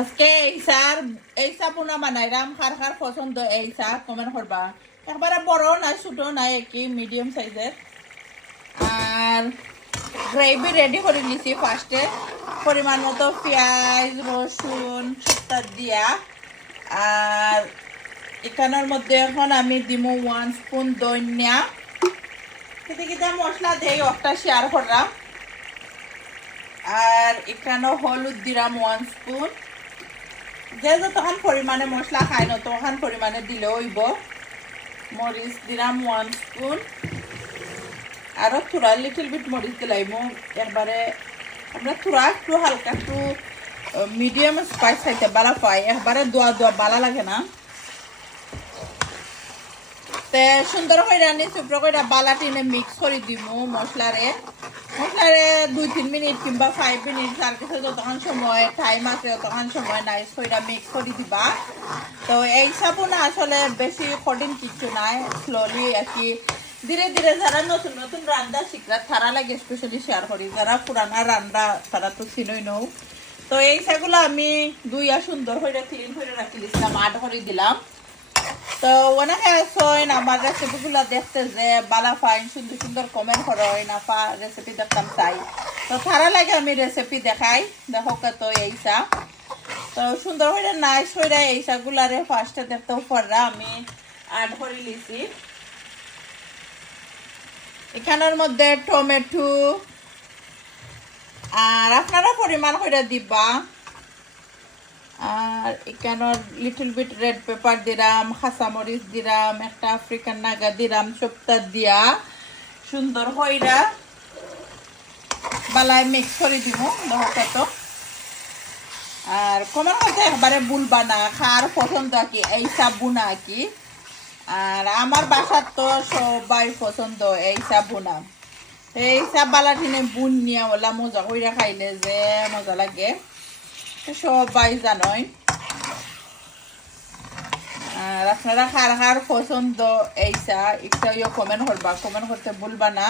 আজকে এইসা পোনা বানাইলাম। কার কার পছন্দ এইসা কমেন্ট করবা। একবারে বড় না ছোট না একই মিডিয়াম সাইজের। আর গ্রেভি রেডি করে নিছি ফার্স্টে। পরিমাণ মতো পেঁয়াজ রসুন সবটা দিয়া। আর এখানের মধ্যে এখন আমি দিব 1 স্পুন ধনিয়া। খেতে খেতে মশলা দেই একটা শেয়ার করলাম। আর এখানে হলুদ দিলাম 1 স্পুন। যে যতক্ষণ পরিমাণে মশলা খাই না তখন পরিমাণে দিলে হইব। মরিচ দিলাম 1 স্পুন। আরও থোড়া লিটল বিট মরিচ দিলাইমু। একবারে আমরা থোড়া একটু হালকা একটু মিডিয়াম স্পাইস খাইতে বালা পাই। একবারে দোয়া দোয়া বালা লাগে না। তে সুন্দর করে রান্নি চুপড়ো করে বালা টিনে মিক্স করে দিমু মশলারে 2-3 মিনিট কিংবা 5 মিনিট। তার কিছু যতক্ষণ সময় টাইম আছে ততক্ষণ সময় নাই সইটা মিক্স করে দিবা। তো এই সাবুনা আসলে বেশি কঠিন কিছু নাই, স্লোলি আর কি ধীরে ধীরে যারা নতুন নতুন রান্না শিখরা তারা লাগে স্পেশালি শেয়ার করি। যারা পুরানা রান্না তারা তো চিনই নও। তো এই সেগুলো আমি ধুইয়া সুন্দর করে ক্লিন করে রাখি দিয়েছিলাম, আট করে দিলাম। তো অনেকে আছেন আমার রেসিপিগুলো দেখতে যে বালা ফাইন সুন্দর সুন্দর কমেন্ট করেন আপা রেসিপি দেখতাম চাই। তো তারা লাগে আমি রেসিপি দেখাই। দেখো তো এইসা তো সুন্দর করে নাইস করে এইসাগুলারে ফার্স্টে দেখতেও পড়রা আমি অ্যাড করে লিছি। এখানের মধ্যে টমেটো আর আপনারা পরিমাণ করে দিবা। আর এখানে লিটল বিট রেড পেপার দিলাম, কাঁচামরিচ দিলাম, একটা আফ্রিকান নাগা দিলাম। সবটা দিয়া সুন্দর হইরা বালায় মিক্স করে দিব। দেখো আর কমেন্ট করতে একবারে ভুলবা না খার পছন্দ কি এই সাবুনা কি। আর আমার বাসার তো সবাই পছন্দ এই সাবুনা। এই সাব বালা টিনে বুন নিয়ে ওলা মজা কইরা খাইলে যে মজা লাগে সবাই জানই। আর আপনারা কার কার পছন্দ এইসা একটু কমেন্ট করবা, কমেন্ট করতে ভুলবা না।